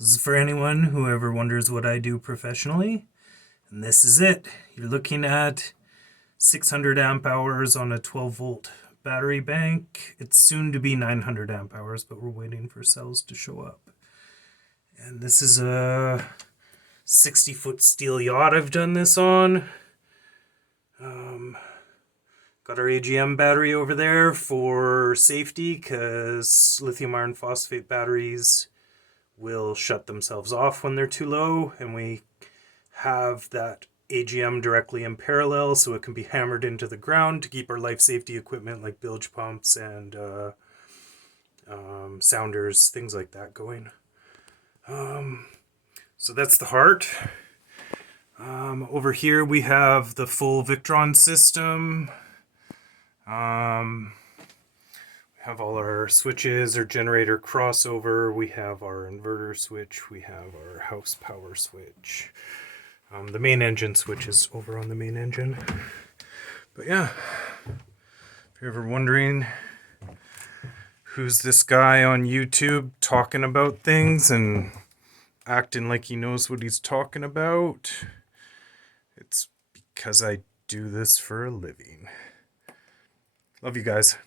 This is for anyone who ever wonders what I do professionally. And this is it. You're looking at 600 amp hours on a 12 volt battery bank. It's soon to be 900 amp hours, but we're waiting for cells to show up. And this is a 60-foot steel yacht I've done this on. Got our AGM battery over there for safety because lithium iron phosphate batteries will shut themselves off when they're too low, and we have that AGM directly in parallel so it can be hammered into the ground to keep our life safety equipment like bilge pumps and sounders, things like that going. So that's the heart. Over here we have the full Victron system. We have all our switches, our generator crossover, we have our inverter switch, we have our house power switch. The main engine switch is over on the main engine. But yeah, if you're ever wondering who's this guy on YouTube talking about things and acting like he knows what he's talking about, it's because I do this for a living. Love you guys.